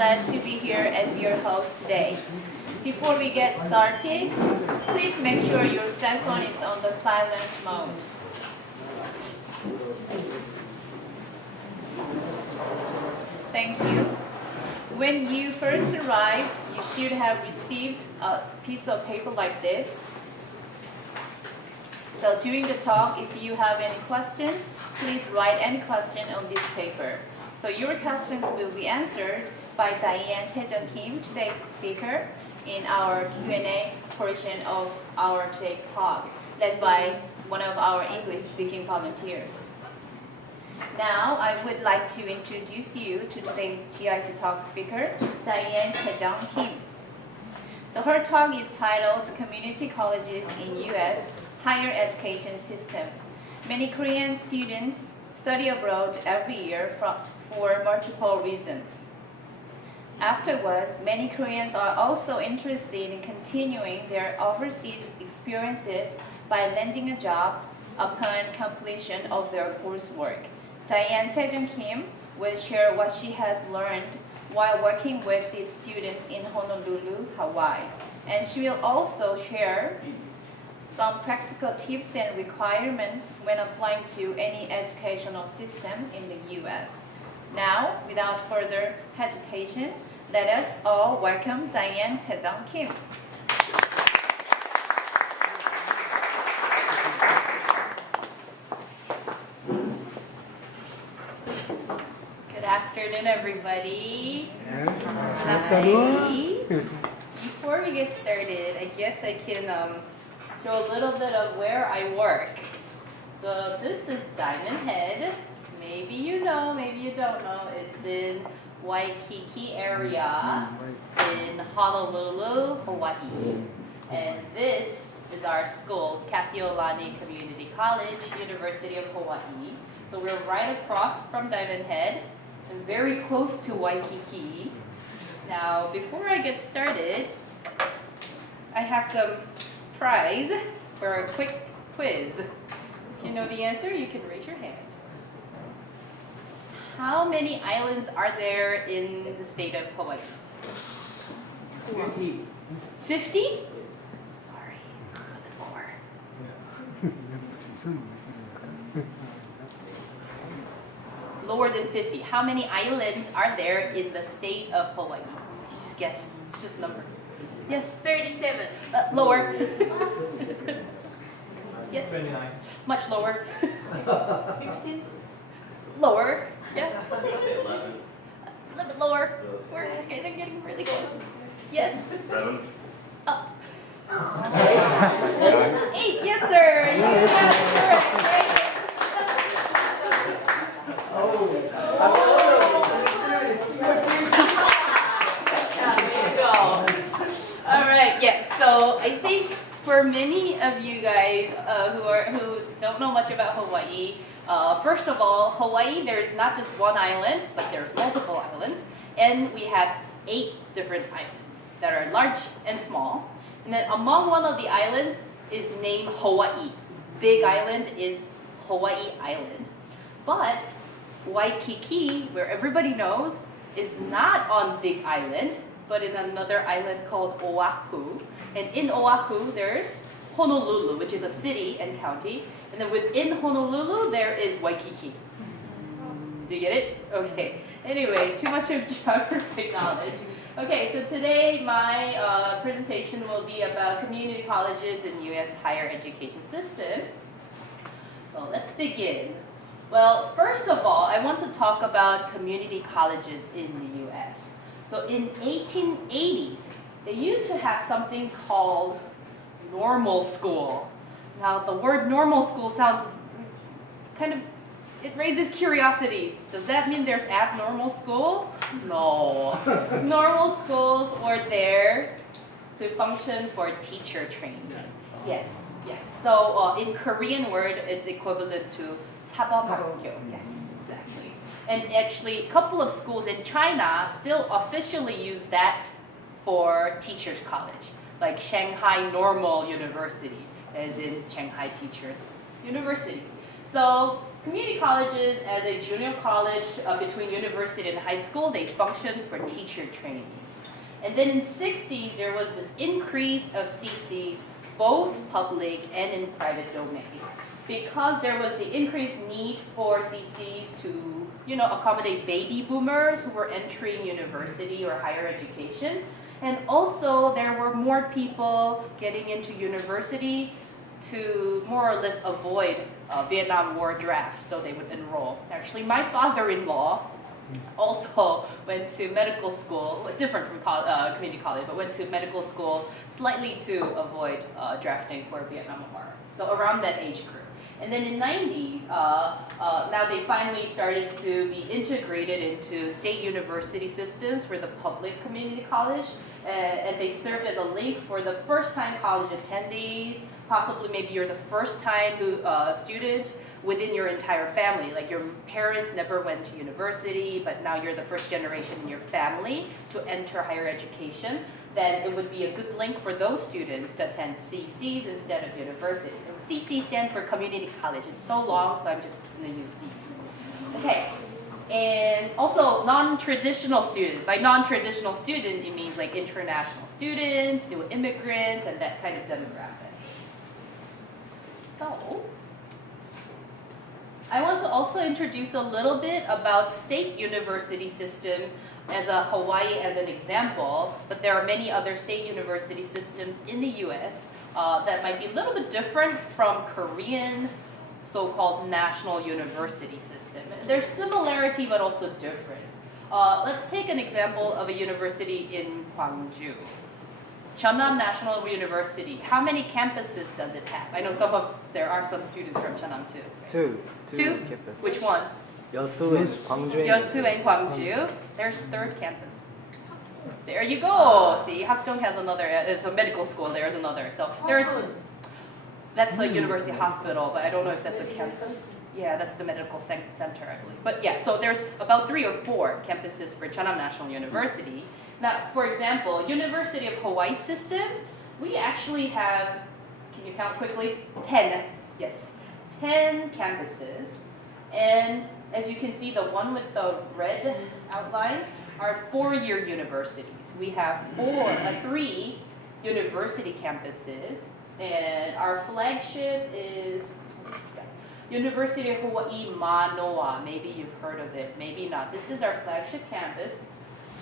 glad to be here as your host today. Before we get started, please make sure your cell phone is on the silent mode. Thank you. When you first arrived, you should have received a piece of paper like this. So during the talk, if you have any questions, please write any question on this paper. So your questions will be answered by Diane Syejeong, today's speaker, in our Q&A portion of our today's talk, led by one of our English-speaking volunteers. Now, I would like to introduce you to today's GIC talk speaker, Diane Syejeong. So her talk is titled Community Colleges in U.S. Higher Education System. Many Korean students study abroad every year for multiple reasons. Afterwards, many Koreans are also interested in continuing their overseas experiences by landing a job upon completion of their coursework. Diane Syejeong will share what she has learned while working with these students in Honolulu, Hawaii. And she will also share some practical tips and requirements when applying to any educational system in the U.S. Now, without further hesitation, let us all welcome Diane Syejeong. Good afternoon, everybody. Hi. Before we get started, I guess I can show a little bit of where I work. So this is Diamond Head. Maybe you know, maybe you don't know. It's in Waikiki area in Honolulu, Hawaii. And this is our school, Kapiolani Community College, University of Hawaii. So we're right across from Diamond Head and very close to Waikiki. Now, before I get started, I have some prize for a quick quiz. If you know the answer, you can raise your hand. How many islands are there in the state of Hawaii? 50. 50? Sorry, a bit more. Lower than 50. How many islands are there in the state of Hawaii? Just guess. It's just a number. Yes? 37. Lower. Yes? 29. Much lower. 15. Lower. Yeah? Say 11. A little bit lower. We're getting really close. Yes? 7. Up. 8. Yes, sir. You have it correct. There you go. All right. Yeah. So I think for many of you guys who don't know much about Hawaii, first of all, Hawaii, there's not just one island, but there's multiple islands, and we have 8 different islands that are large and small. And then among one of the islands is named Hawaii. Big island is Hawaii Island. But Waikiki, where everybody knows, is not on Big Island, but in another island called Oahu. And in Oahu, there's Honolulu, which is a city and county. And then within Honolulu, there is Waikiki. Do you get it? Okay. Anyway, too much of geographic knowledge. Okay, so today my presentation will be about community colleges in U.S. higher education system. So let's begin. Well, first of all, I want to talk about community colleges in the U.S. So in 1880s, they used to have something called normal school. Now, the word normal school sounds kind of, it raises curiosity. Does that mean there's abnormal school? No. Normal schools were there to function for teacher training. Yes, yes. So in Korean word, it's equivalent to 사범학교. Yes, exactly. And actually, a couple of schools in China still officially use that for teachers' college, like Shanghai Normal University, as in Shanghai Teachers University. So community colleges as a junior college between university and high school, they function for teacher training. And then in 60s, there was this increase of CCs, both public and in private domain. Because there was the increased need for CCs to, accommodate baby boomers who were entering university or higher education. And also there were more people getting into university to more or less avoid Vietnam War draft, so they would enroll. Actually, my father-in-law also went to medical school, different from community college, but went to medical school slightly to avoid drafting for Vietnam War. So around that age group. And then in 90s, now they finally started to be integrated into state university systems for the public community college, and they served as a link for the first-time college attendees. Possibly maybe you're the first-time student within your entire family. Like your parents never went to university, but now you're the first generation in your family to enter higher education. Then it would be a good link for those students to attend CCs instead of universities. And CC stands for community college. It's so long, so I'm just going to use CC. Okay. And also non-traditional students. By non-traditional student, it means like international students, new immigrants, and that kind of demographic. So, I want to also introduce a little bit about state university system as a Hawaii as an example, but there are many other state university systems in the US that might be a little bit different from Korean so-called national university system. There's similarity but also difference. Let's take an example of a university in Gwangju. Cheonnam National University. How many campuses does it have? I know there are some students from Cheonnam too. Right? Two? campus. Which one? 여수 and 광주. Yeosu and Gwangju. There's third campus. There you go. See, Hakdong has another. It's a medical school. There's another. So that's a university hospital, but I don't know if that's a campus. Yeah, that's the medical center, I believe. But yeah, so there's about 3 or 4 campuses for Cheonnam National University. Now, for example, University of Hawaii system, we actually have, can you count quickly? 10, yes, 10 campuses. And as you can see, the one with the red outline are 4-year universities. We have 3 university campuses, and our flagship is University of Hawaii Manoa. Maybe you've heard of it, maybe not. This is our flagship campus.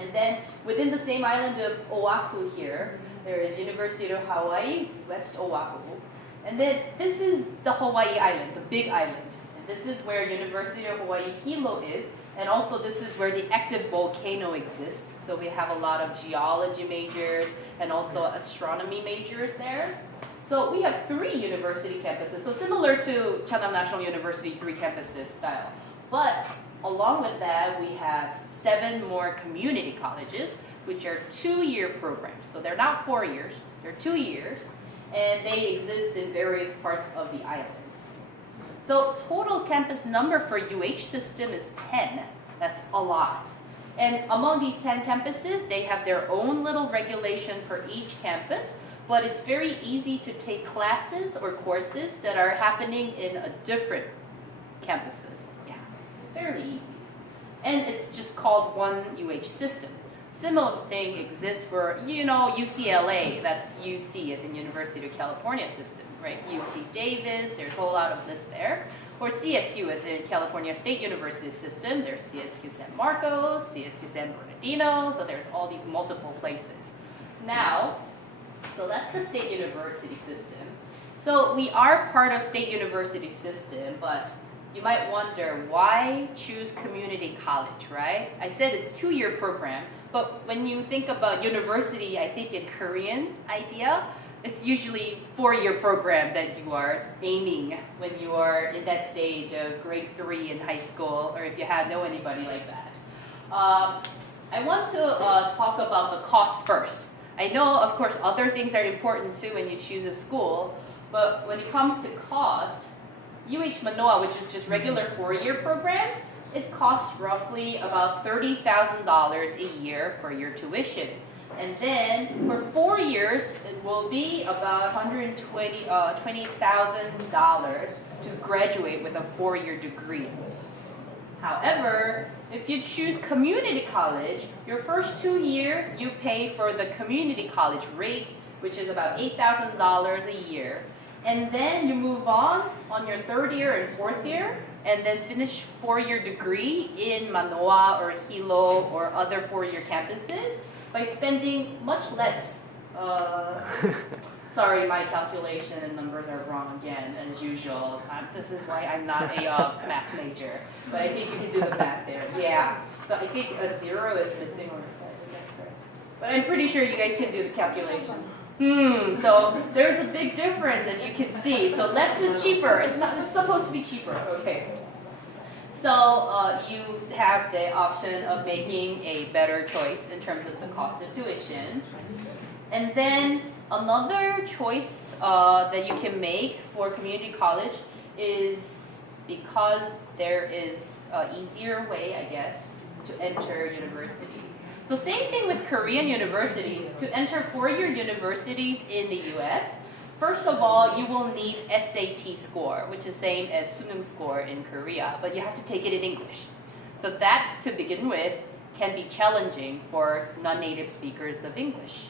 And then within the same island of Oahu here, there is University of Hawaii, West Oahu. And then this is the Hawaii Island, the big island. And this is where University of Hawaii Hilo is. And also this is where the active volcano exists. So we have a lot of geology majors and also astronomy majors there. So we have 3 university campuses. So similar to Cheonnam National University, 3 campuses style. But along with that, we have 7 more community colleges, which are 2-year programs. So they're not 4 years, they're 2 years, and they exist in various parts of the islands. So total campus number for UH system is 10. That's a lot. And among these 10 campuses, they have their own little regulation for each campus, but it's very easy to take classes or courses that are happening in a different campuses. Fairly easy. And it's just called one UH system. Similar thing exists for, UCLA, that's UC as in University of California system, right? UC Davis, there's a whole lot of this there. Or CSU as in California State University system, there's CSU San Marcos, CSU San Bernardino, so there's all these multiple places. Now, so that's the state university system. So we are part of state university system, but you might wonder, why choose community college, right? I said it's 2-year program, but when you think about university, I think in Korean idea, it's usually 4-year program that you are aiming when you are in that stage of grade 3 in high school, or if you know anybody like that. I want to talk about the cost first. I know, of course, other things are important too when you choose a school, but when it comes to cost, UH Manoa, which is just regular 4-year program, it costs roughly about $30,000 a year for your tuition. And then for 4 years, it will be about $120,000 to graduate with a 4-year degree. However, if you choose community college, your first 2 years you pay for the community college rate, which is about $8,000 a year. And then you move on your 3rd year and 4th year, and then finish 4-year degree in Manoa or Hilo or other 4-year campuses by spending much less. Sorry, my calculation and numbers are wrong again, as usual. This is why I'm not a math major. But I think you can do the math there. Yeah. So I think a 0 is missing on the side. Is that correct? But I'm pretty sure you guys can do this calculation. So there's a big difference, as you can see. So left is cheaper. It's supposed to be cheaper. Okay. So you have the option of making a better choice in terms of the cost of tuition. And then another choice that you can make for community college is, because there is an easier way, I guess, to enter university. So same thing with Korean universities. To enter 4-year universities in the US, first of all, you will need SAT score, which is same as Suneung score in Korea, but you have to take it in English. So that, to begin with, can be challenging for non-native speakers of English.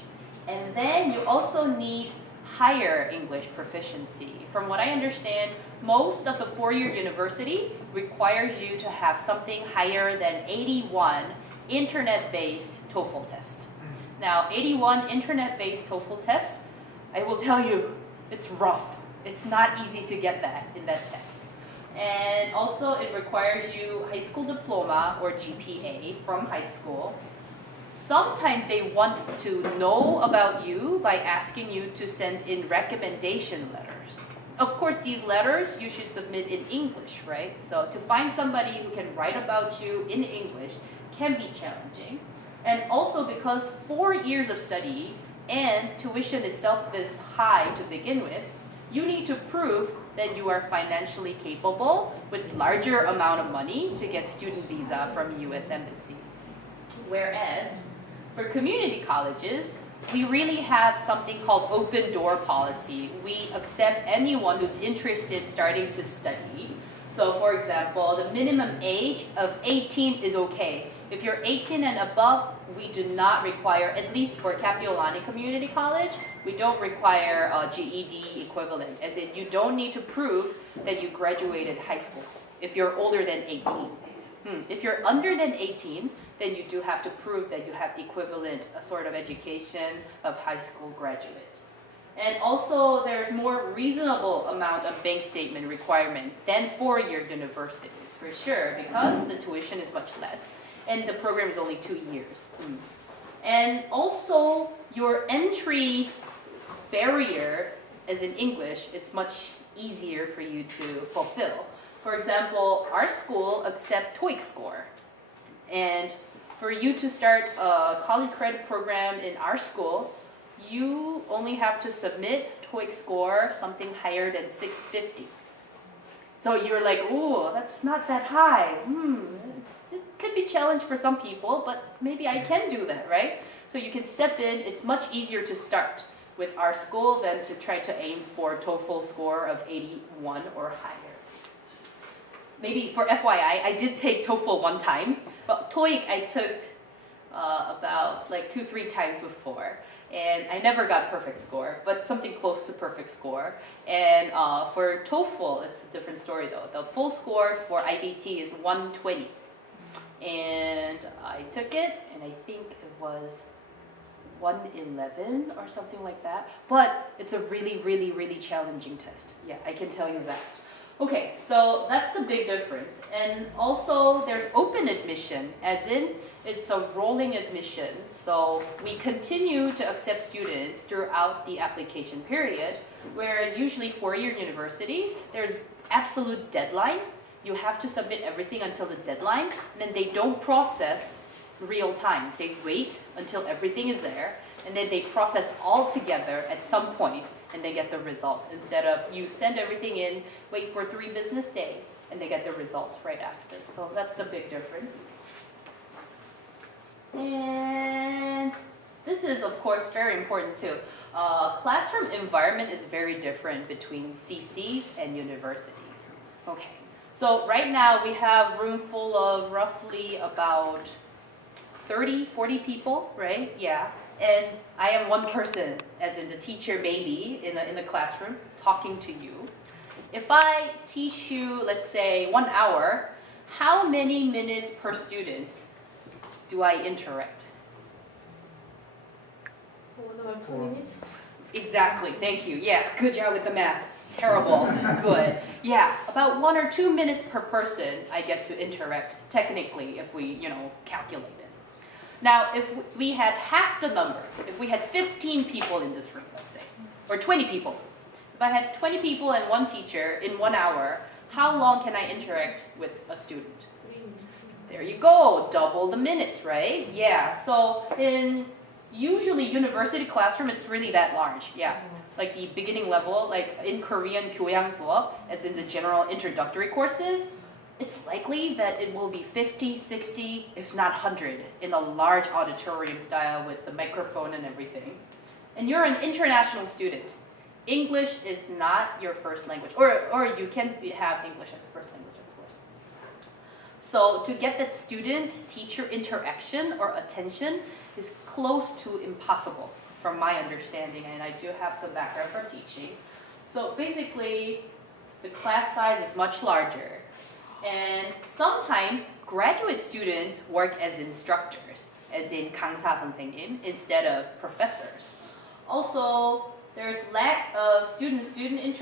And then you also need higher English proficiency. From what I understand, most of the 4-year university requires you to have something higher than 81 internet-based TOEFL test. Now, 81 internet-based TOEFL test, I will tell you, it's rough. It's not easy to get that in that test. And also it requires you high school diploma or GPA from high school. Sometimes they want to know about you by asking you to send in recommendation letters. Of course, these letters you should submit in English, right? So to find somebody who can write about you in English can be challenging. And also because 4 years of study and tuition itself is high to begin with, you need to prove that you are financially capable with larger amount of money to get student visa from US Embassy. Whereas for community colleges, we really have something called open door policy. We accept anyone who's interested starting to study. So for example, the minimum age of 18 is okay. If you're 18 and above, we do not require, at least for Kapiolani Community College, we don't require a GED equivalent, as in you don't need to prove that you graduated high school if you're older than 18. If you're under than 18, then you do have to prove that you have equivalent sort of education of high school graduate. And also there's more reasonable amount of bank statement requirement than 4-year universities, for sure, because the tuition is much less and the program is only 2 years. And also your entry barrier, as in English, it's much easier for you to fulfill. For example, our school accepts TOEIC score. And for you to start a college credit program in our school, you only have to submit TOEIC score something higher than 650. So you're like, oh, that's not that high. It could be a challenge for some people, but maybe I can do that, right? So you can step in. It's much easier to start with our school than to try to aim for TOEFL score of 81 or higher. Maybe for FYI, I did take TOEFL one time, but TOEIC I took about like 2-3 times before. And I never got perfect score, but something close to perfect score. And for TOEFL, it's a different story though. The full score for IBT is 120. And I took it, and I think it was 111 or something like that. But it's a really, really, really challenging test. Yeah, I can tell you that. Okay, so that's the big difference. And also there's open admission, as in it's a rolling admission. So we continue to accept students throughout the application period, whereas usually 4-year universities, there's absolute deadline. You have to submit everything until the deadline, and then they don't process real time. They wait until everything is there, and then they process all together at some point, and they get the results. Instead of you send everything in, wait for 3 business days, and they get the results right after. So that's the big difference. And this is, of course, very important too. Classroom environment is very different between CCs and universities. Okay. So right now we have room full of roughly about 30, 40 people, right? Yeah. And I am one person, as in the teacher maybe, in the classroom, talking to you. If I teach you, let's say, 1 hour, how many minutes per student do I interact? 1 hour, 2 minutes. Exactly, thank you. Yeah, good job with the math. Terrible, good. Yeah, about 1 or 2 minutes per person I get to interact, technically, if we, calculate it. Now, if we had half the number, if we had 15 people in this room, let's say, or 20 people. If I had 20 people and one teacher in 1 hour, how long can I interact with a student? 3 minutes. There you go, double the minutes, right? Yeah, so in usually university classroom, it's really that large, yeah. Like the beginning level, like in Korean 교양 수업, as in the general introductory courses, it's likely that it will be 50, 60, if not 100 in a large auditorium style with the microphone and everything. And you're an international student. English is not your first language, or you can have English as a first language, of course. So to get that student-teacher interaction or attention is close to impossible from my understanding, and I do have some background from teaching. So basically, the class size is much larger, and sometimes graduate students work as instructors, as in 강사 선생님, instead of professors. Also, there's lack of student-student interaction.